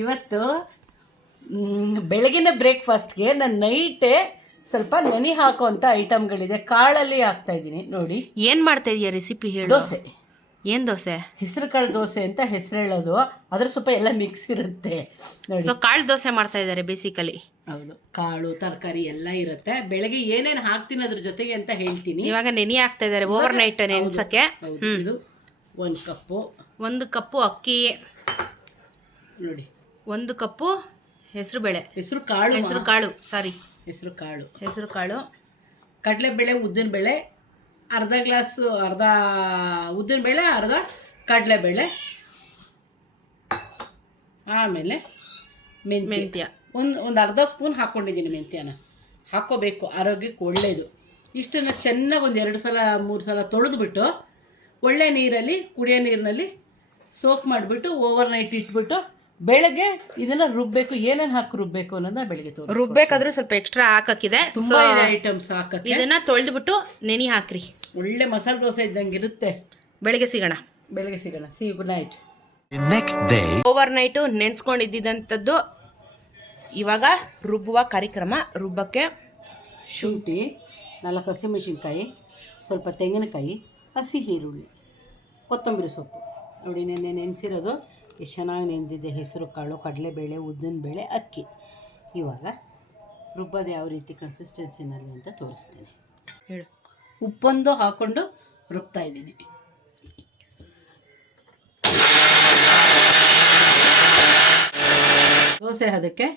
ಇವತ್ತು ಬೆಳಗಿನ ಬ್ರೇಕ್ಫಾಸ್ಟ್ಗೆ ನಾನು ನೈಟೇ ಸ್ವಲ್ಪ ನೆನೆ ಹಾಕುವಂಥ ಐಟಮ್ಗಳಿದೆ. ಕಾಳಲ್ಲಿ ಹಾಕ್ತಾಯಿದ್ದೀನಿ ನೋಡಿ. ಏನು ಮಾಡ್ತಾ ಇದೀಯ ರೆಸಿಪಿ ಹೇಳು. ದೋಸೆ. ಏನು ದೋಸೆ? ಹೆಸರು ಕಾಳು ದೋಸೆ ಅಂತ ಹೆಸರು ಹೇಳೋದು. ಅದ್ರ ಸ್ವಲ್ಪ ಎಲ್ಲ ಮಿಕ್ಸ್ ಇರುತ್ತೆ ನೋಡಿ. ಸೊ ಕಾಳು ದೋಸೆ ಮಾಡ್ತಾ ಇದ್ದಾರೆ ಬೇಸಿಕಲಿ. ಹೌದು, ಕಾಳು ತರಕಾರಿ ಎಲ್ಲ ಇರುತ್ತೆ. ಬೆಳಗ್ಗೆ ಏನೇನು ಹಾಕ್ತೀನಿ ಅದ್ರ ಜೊತೆಗೆ ಅಂತ ಹೇಳ್ತೀನಿ. ಇವಾಗ ನೆನೆ ಹಾಕ್ತಾ ಇದ್ದಾರೆ ಓವರ್ ನೈಟ್ ನೆನ್ಸಕ್ಕೆ. ಇದು 1 ಕಪ್ಪು. 1 ಕಪ್ಪು ಅಕ್ಕಿ ನೋಡಿ, 1 ಕಪ್ಪು ಹೆಸರು ಕಾಳು, ಕಡಲೆಬೇಳೆ, ಉದ್ದಿನಬೇಳೆ, ಅರ್ಧ ಗ್ಲಾಸು, ಅರ್ಧ ಉದ್ದಿನಬೇಳೆ, ಅರ್ಧ ಕಡಲೆಬೇಳೆ, ಆಮೇಲೆ ಮೆಂತ್ಯ ಒಂದು ಅರ್ಧ ಸ್ಪೂನ್ ಹಾಕ್ಕೊಂಡಿದ್ದೀನಿ. ಮೆಂತ್ಯನ ಹಾಕ್ಕೋಬೇಕು, ಆರೋಗ್ಯಕ್ಕೆ ಒಳ್ಳೆಯದು. ಇಷ್ಟನ್ನು ಚೆನ್ನಾಗಿ ಒಂದು 2 ಸಲ 3 ಸಲ ತೊಳೆದ್ಬಿಟ್ಟು ಒಳ್ಳೆ ನೀರಲ್ಲಿ, ಕುಡಿಯೋ ನೀರಿನಲ್ಲಿ ಸೋಕ್ ಮಾಡಿಬಿಟ್ಟು ಓವರ್ ನೈಟ್ ಇಟ್ಬಿಟ್ಟು ಬೆಳಗ್ಗೆ ಇದನ್ನು ರುಬ್ಬಬೇಕು. ಏನೇನು ಹಾಕಿ ರುಬ್ಬಬೇಕು ಅನ್ನೋದನ್ನ ಬೆಳಗ್ಗೆ ರುಬ್ಬೇಕಾದ್ರೂ ಸ್ವಲ್ಪ ಎಕ್ಸ್ಟ್ರಾ ಹಾಕಕ್ಕಿದೆ. ತುಂಬಾ ಇದೆ ಐಟಮ್ಸ್ ಹಾಕಕ್ಕೆ. ಇದನ್ನ ತೊಳೆದ್ಬಿಟ್ಟು ನೆನೆ ಹಾಕ್ರಿ. ಒಳ್ಳೆ ಮಸಾಲೆ ದೋಸೆ ಇದ್ದಂಗೆ ಇರುತ್ತೆ. ಬೆಳಗ್ಗೆ ಸಿಗೋಣ. See good night. Next day overnight ನೆನ್ಸ್ಕೊಂಡಿದ್ದಂಥದ್ದು ಇವಾಗ ರುಬ್ಬುವ ಕಾರ್ಯಕ್ರಮ. ರುಬ್ಬಕ್ಕೆ ಶುಂಠಿ, 4 ಹಸಿಮೆಣಸಿನ್ಕಾಯಿ, ಸ್ವಲ್ಪ ತೆಂಗಿನಕಾಯಿ, ಹಸಿ ಈರುಳ್ಳಿ, ಕೊತ್ತಂಬರಿ ಸೊಪ್ಪು ನೋಡಿ. ನೆನೆಸಿರೋದು ಎಷ್ಟು ಚೆನ್ನಾಗಿ ನೆನೆದಿದೆ. ಹೆಸರು ಕಾಳು, ಕಡಲೆಬೇಳೆ, ಉದ್ದಿನಬೇಳೆ, ಅಕ್ಕಿ. ಇವಾಗ ರುಬ್ಬೋದು ಯಾವ ರೀತಿ ಕನ್ಸಿಸ್ಟೆನ್ಸಿನಲ್ಲಿ ಅಂತ ತೋರಿಸ್ತೀನಿ. ಹೇಳು. ಉಪ್ಪೊಂದು ಹಾಕ್ಕೊಂಡು ರುಬ್ತಾ ಇದ್ದೀನಿ. ದೋಸೆ ಅದಕ್ಕೆ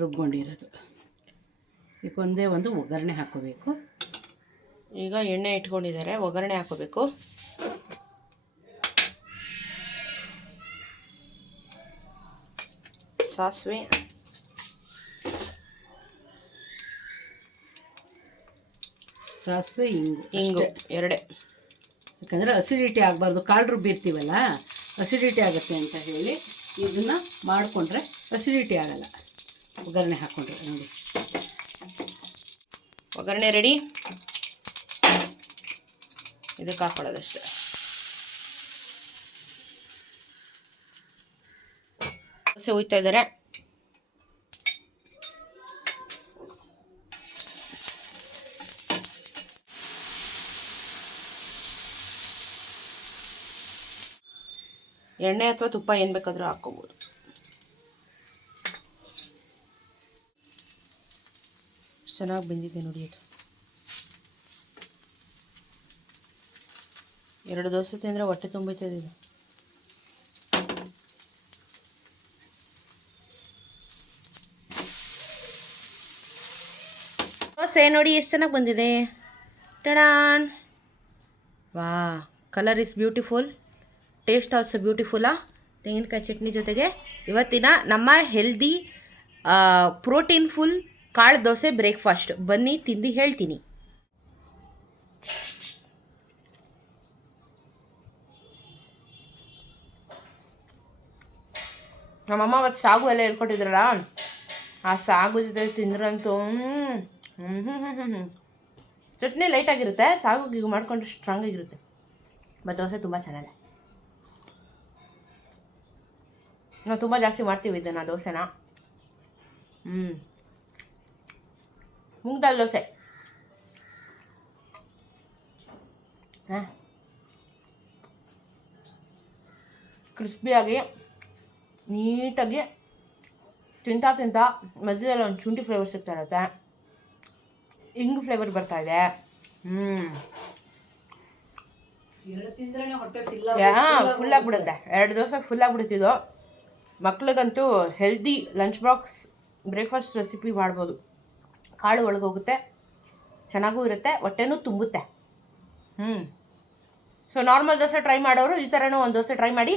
ರುಬ್ಕೊಂಡಿರೋದು. ಈಗ ಒಂದೇ ಒಂದು ಒಗ್ಗರಣೆ ಹಾಕೋಬೇಕು. ಈಗ ಎಣ್ಣೆ ಇಟ್ಕೊಂಡಿದ್ದಾರೆ, ಒಗ್ಗರಣೆ ಹಾಕೋಬೇಕು. ಸಾಸಿವೆ, ಇಂಗು ಎರಡೇ. ಯಾಕಂದರೆ ಅಸಿಡಿಟಿ ಆಗಬಾರ್ದು. ಕಾಳು ರುಬ್ಬಿರ್ತೀವಲ್ಲ, ಅಸಿಡಿಟಿ ಆಗುತ್ತೆ ಅಂತ ಹೇಳಿ ಇದನ್ನು ಮಾಡಿಕೊಂಡ್ರೆ ಅಸಿಡಿಟಿ ಆಗಲ್ಲ. ಒಗ್ಗರಣೆ ಹಾಕ್ಕೊಂಡ್ರೆ ನೋಡಿ. ಒಗ್ಗರಣೆ ರೆಡಿ. ಇದಕ್ಕೆ ಹಾಕೊಳ್ಳೋದಷ್ಟೇ. ದೋಸೆ ಹುಯ್ತಾ ಇದ್ದಾರೆ. ಎಣ್ಣೆ ಅಥವಾ ತುಪ್ಪ ಏನು ಬೇಕಾದರೂ ಹಾಕ್ಕೋಬೋದು. ಚೆನ್ನಾಗಿ ಬೆಂದಿದೆ ನೋಡಿ. ಅದು 2 ದೋಸೆ ತಿಂದರೆ ಹೊಟ್ಟೆ ತುಂಬೈತದೆ ಇದು. ದೋಸೆ ನೋಡಿ ಎಷ್ಟು ಚೆನ್ನಾಗಿ ಬಂದಿದೆ. ಟಡಾನ್! ವಾ, colour is beautiful, taste also ಬ್ಯೂಟಿಫುಲ್ಲಾ. ತೆಂಗಿನಕಾಯಿ ಚಟ್ನಿ ಜೊತೆಗೆ ಇವತ್ತಿನ ನಮ್ಮ ಹೆಲ್ದಿ ಪ್ರೋಟೀನ್ ಫುಲ್ ಕಾಳು ದೋಸೆ ಬ್ರೇಕ್ಫಾಸ್ಟ್. ಬನ್ನಿ ತಿಂದು ಹೇಳ್ತೀನಿ. ನಮ್ಮಮ್ಮ ಅವತ್ತು ಸಾಗು ಎಲ್ಲ ಹೇಳ್ಕೊಟ್ಟಿದ್ರಲ್ಲ, ಆ ಸಾಗು ಜೊತೆ ತಿಂದ್ರಂತೂ ಚಟ್ನಿ ಲೈಟಾಗಿರುತ್ತೆ, ಸಾಗು ಈಗ ಮಾಡ್ಕೊಂಡ್ರೆ ಸ್ಟ್ರಾಂಗ್ ಆಗಿರುತ್ತೆ. ಮತ್ತು ದೋಸೆ ತುಂಬ ಚೆನ್ನಾಗಿದೆ. ನಾವು ತುಂಬ ಜಾಸ್ತಿ ಮಾಡ್ತೀವಿ ಇದನ್ನು, ದೋಸೆನ. ಮೂಂಗ್ ದಾಲ್ ದೋಸೆ. ಕ್ರಿಸ್ಪಿಯಾಗಿ ನೀಟಾಗಿ ತಿಂತಾ ಮಧ್ಯದಲ್ಲಿ ಒಂದು ಶುಂಠಿ ಫ್ಲೇವರ್ ಸಿಗ್ತಾ ಇರುತ್ತೆ, ಇಂಗು ಫ್ಲೇವರ್ ಬರ್ತಾ ಇದೆ. ಫುಲ್ಲಾಗ್ಬಿಡುತ್ತೆ. 2 ದೋಸೆ ಫುಲ್ಲಾಗ್ಬಿಡುತ್ತಿದ್ದು. ಮಕ್ಳಿಗಂತೂ healthy lunch box breakfast recipe ಮಾಡ್ಬೋದು. ಕಾಳು ಒಳಗೋಗುತ್ತೆ, ಚೆನ್ನಾಗೂ ಇರುತ್ತೆ, ಹೊಟ್ಟೆನೂ ತುಂಬುತ್ತೆ. ಸೊ ನಾರ್ಮಲ್ ದೋಸೆ ಟ್ರೈ ಮಾಡೋರು ಈ ಥರನೂ ಒಂದು ದೋಸೆ ಟ್ರೈ ಮಾಡಿ.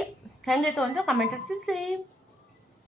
ಹೆಂಗಿತ್ತು ಅಂತ ಕಮೆಂಟಲ್ಲಿ ತಿಳಿಸಿ.